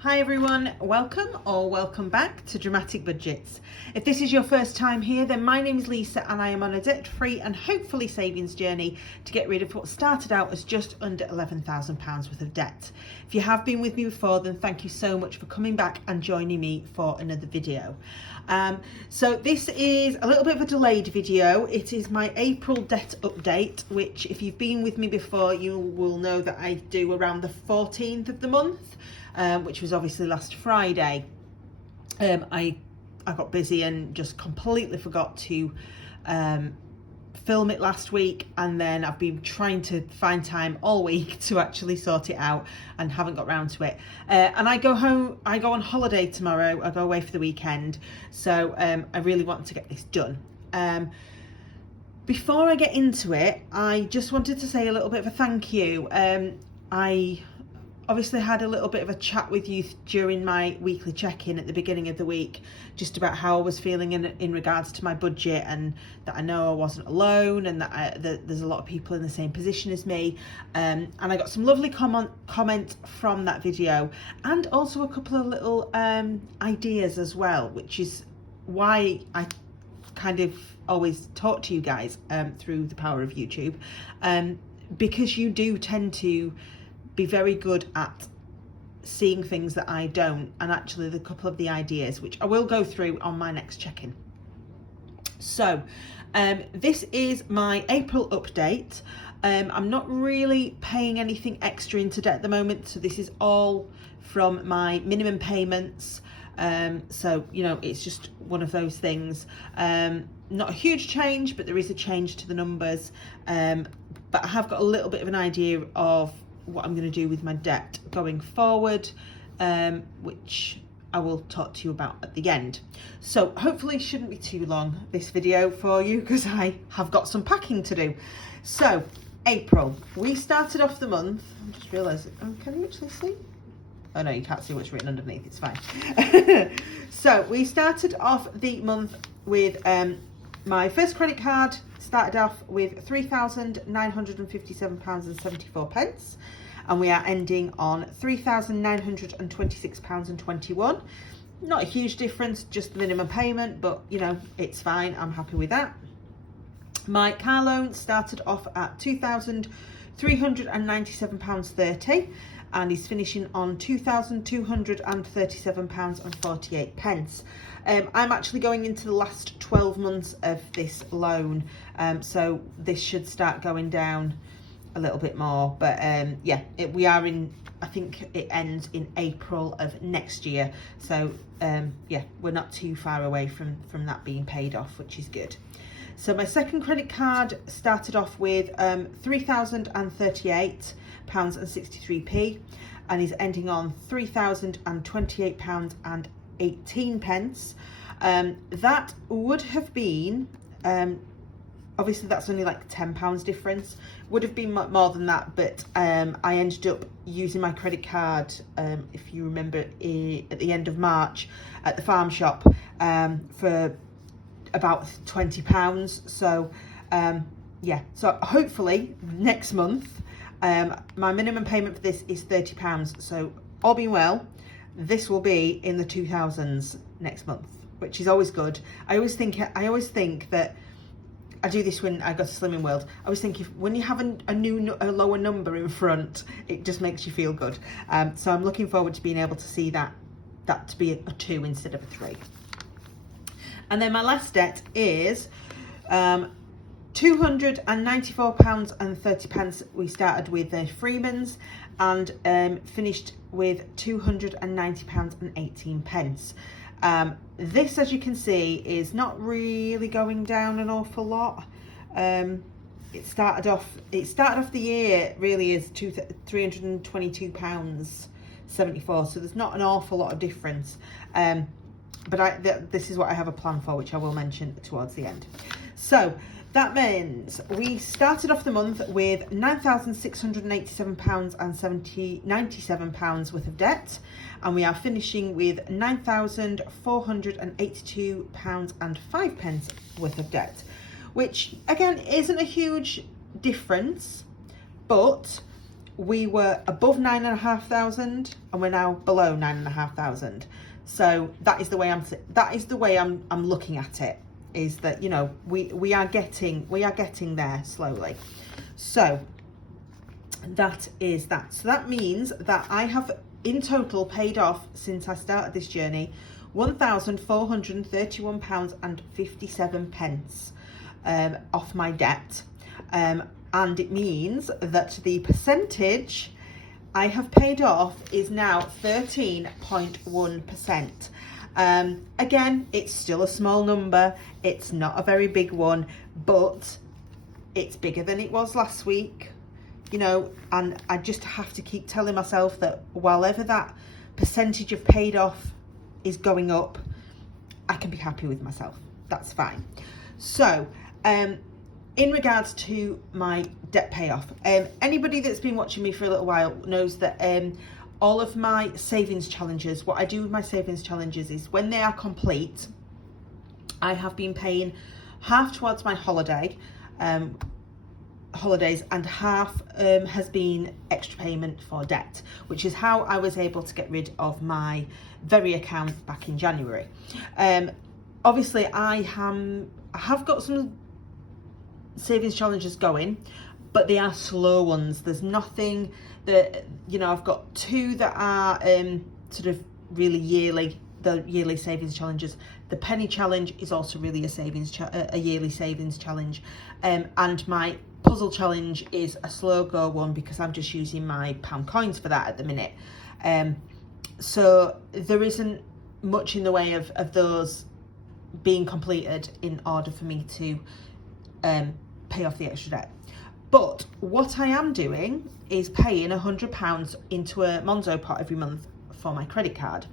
Hi everyone, welcome or welcome back to Dramatic Budgets. If this is your first time here, then my name is Lisa and I am on a debt-free and hopefully savings journey to get rid of what started out as just under £11,000 worth of debt. If you have been with me before, then thank you so much for coming back and joining me for another video. So this is a little bit of a delayed video. It is my April debt update, which if you've been with me before, you will know that I do around the 14th of the month. Which was obviously last Friday. I got busy and just completely forgot to film it last week, and then I've been trying to find time all week to actually sort it out and haven't got round to it. And I go on holiday tomorrow. I go away for the weekend, so I really want to get this done. Before I get into it, I just wanted to say a little bit of a thank you. I obviously had a little bit of a chat with you during my weekly check-in at the beginning of the week, just about how I was feeling in regards to my budget, and that I know I wasn't alone, and that there's a lot of people in the same position as me. And I got some lovely comment from that video, and also a couple of little ideas as well, which is why I kind of always talk to you guys through the power of YouTube, because you do tend to be very good at seeing things that I don't, and actually the couple of the ideas which I will go through on my next check-in. So this is my April update. I'm not really paying anything extra into debt at the moment, so this is all from my minimum payments. So you know, it's just one of those things. Not a huge change, but there is a change to the numbers. But I have got a little bit of an idea of what I'm going to do with my debt going forward, which I will talk to you about at the end. So hopefully it shouldn't be too long, this video for you, because I have got some packing to do. So April, we started off the month, I just realised, can you actually see? Oh no, you can't see what's written underneath, it's fine. So we started off the month with my first credit card. Started off with £3,957.74, and we are ending on £3,926.21. Not a huge difference, just the minimum payment, but you know, it's fine, I'm happy with that. My car loan started off at £2,397.30 and is finishing on £2,237.48. I'm actually going into the last 12 months of this loan, so this should start going down a little bit more, but yeah, we are in, I think it ends in April of next year, so yeah, we're not too far away from that being paid off, which is good. So my second credit card started off with £3,038.63 and is ending on £3,028.18. That would have been, obviously that's only like £10 difference, would have been more than that, but I ended up using my credit card, if you remember, at the end of March at the farm shop for about £20. So yeah, so hopefully next month my minimum payment for this is £30, so all being well, this will be in the 2000s next month, which is always good. I always think that I do this when I go to Slimming World. I always think when you have a lower number in front, it just makes you feel good. So I'm looking forward to being able to see that to be a 2 instead of a 3. And then my last debt is £294.30. We started with Freeman's and finished with £290.18. This, as you can see, is not really going down an awful lot. It started off the year really as £322.74, so there's not an awful lot of difference. But this is what I have a plan for, which I will mention towards the end. So that means we started off the month with £9,687.97 worth of debt, and we are finishing with £9,482.05 worth of debt, which again isn't a huge difference, but we were above 9,500 and we're now below 9,500. So that is the way I'm looking at it, is that, you know, we are getting there slowly. So that is that. So that means that I have in total paid off, since I started this journey, £1,431.57 off my debt. And it means that the percentage I have paid off is now 13.1%. Again, it's still a small number. It's not a very big one, but it's bigger than it was last week, you know, and I just have to keep telling myself that whatever that percentage of paid off is going up, I can be happy with myself. That's fine. So, in regards to my debt payoff, anybody that's been watching me for a little while knows that all of my savings challenges, what I do with my savings challenges is when they are complete, I have been paying half towards my holidays, and half has been extra payment for debt, which is how I was able to get rid of my Very account back in January. Obviously, I have got some savings challenges going, but they are slow ones. There's nothing that, you know, I've got two that are sort of really yearly, the yearly savings challenges. The penny challenge is also really a yearly savings challenge, and my puzzle challenge is a slow go one because I'm just using my pound coins for that at the minute. So there isn't much in the way of those being completed in order for me to pay off the extra debt. But what I am doing is paying £100 into a Monzo pot every month for my credit card.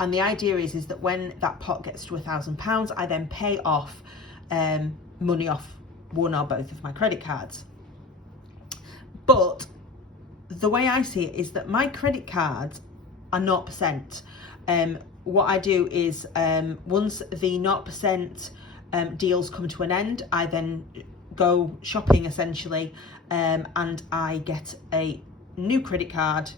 And the idea is that when that pot gets to £1,000, I then pay off money off one or both of my credit cards. But the way I see it is that my credit cards are 0%. What I do is once the 0% deals come to an end, I then go shopping essentially, and I get a new credit card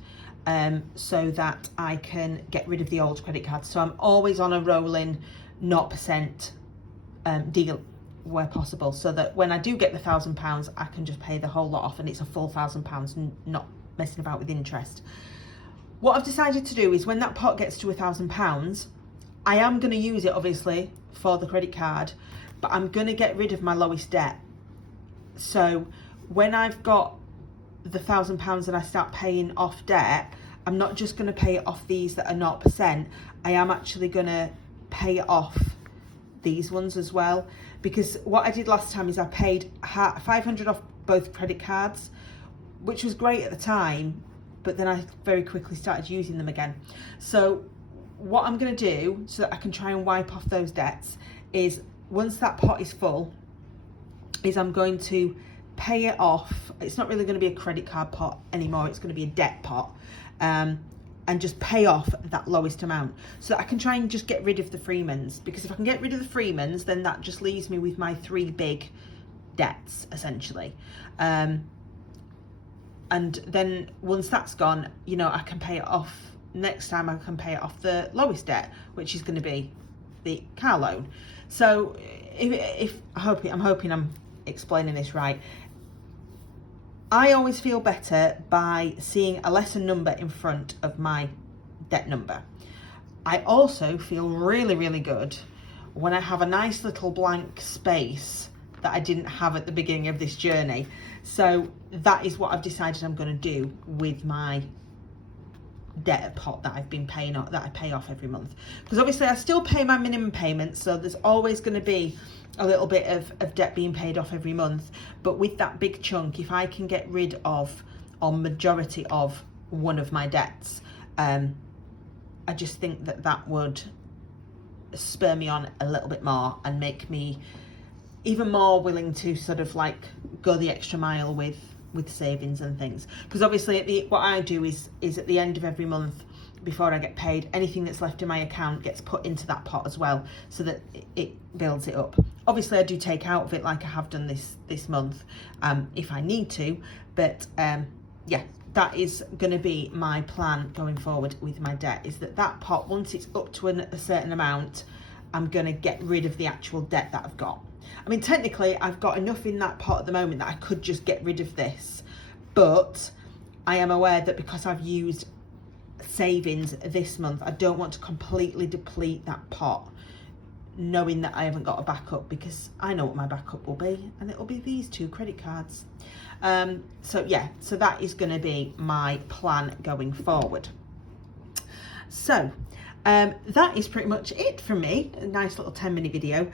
so that I can get rid of the old credit card. So I'm always on a rolling 0% deal where possible, so that when I do get the £1,000, I can just pay the whole lot off and it's a full £1,000, not messing about with interest. What I've decided to do is when that pot gets to £1,000, I am going to use it obviously for the credit card, but I'm going to get rid of my lowest debt. So when I've got the £1,000 and I start paying off debt, I'm not just going to pay it off these that are 0%. I am actually going to pay it off these ones as well, because what I did last time is I paid £500 off both credit cards, which was great at the time, but then I very quickly started using them again. So what I'm going to do so that I can try and wipe off those debts is, once that pot is full, is I'm going to pay it off. It's not really going to be a credit card pot anymore, it's going to be a debt pot, and just pay off that lowest amount so that I can try and just get rid of the Freemans, because if I can get rid of the Freemans, then that just leaves me with my three big debts essentially. And then once that's gone, you know, I can pay it off. Next time I can pay it off the lowest debt, which is going to be the car loan. So I'm hoping I'm explaining this right. I always feel better by seeing a lesser number in front of my debt number. I also feel really, really good when I have a nice little blank space that I didn't have at the beginning of this journey. So that is what I've decided I'm going to do with my debt pot that I've been paying off, that I pay off every month. Because obviously I still pay my minimum payments, so there's always going to be a little bit of debt being paid off every month. But with that big chunk, if I can get rid of, or majority of, one of my debts, I just think that that would spur me on a little bit more and make me even more willing to sort of like go the extra mile with savings and things. Because obviously what I do is at the end of every month, before I get paid, anything that's left in my account gets put into that pot as well, so that it builds it up. Obviously I do take out of it like I have done this month if I need to, but yeah, that is going to be my plan going forward with my debt, is that pot, once it's up to a certain amount, I'm going to get rid of the actual debt that I've got. I mean, technically I've got enough in that pot at the moment that I could just get rid of this, but I am aware that because I've used savings this month, I don't want to completely deplete that pot, knowing that I haven't got a backup, because I know what my backup will be, and it will be these 2 credit cards. So yeah, so that is going to be my plan going forward. So that is pretty much it from me. A nice little 10-minute video.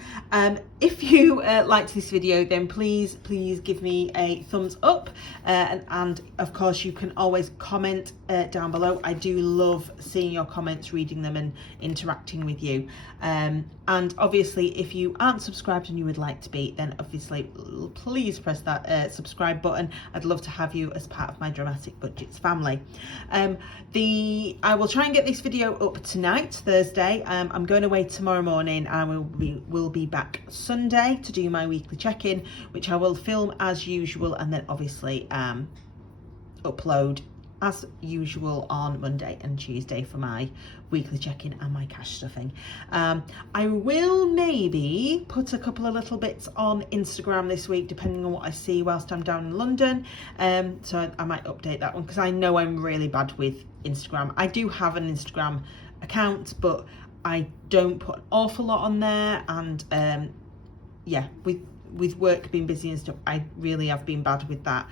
If you liked this video, then please give me a thumbs up, and of course you can always comment down below. I do love seeing your comments, reading them and interacting with you. And obviously if you aren't subscribed and you would like to be, then obviously please press that subscribe button. I'd love to have you as part of my Dramatic Budgets family. I will try and get this video up tonight, Thursday. I'm going away tomorrow morning, and I will be back Sunday to do my weekly check-in, which I will film as usual, and then obviously upload as usual on Monday and Tuesday for my weekly check-in and my cash stuffing. I will maybe put a couple of little bits on Instagram this week, depending on what I see whilst I'm down in London. So I might update that one, because I know I'm really bad with Instagram. I do have an Instagram account, but I don't put an awful lot on there, and yeah, with work being busy and stuff, I really have been bad with that,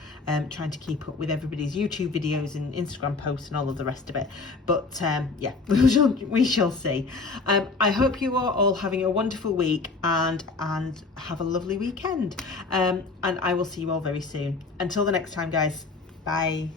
trying to keep up with everybody's YouTube videos and Instagram posts and all of the rest of it. But yeah, we shall see. I hope you are all having a wonderful week, and have a lovely weekend, and I will see you all very soon. Until the next time, guys, bye.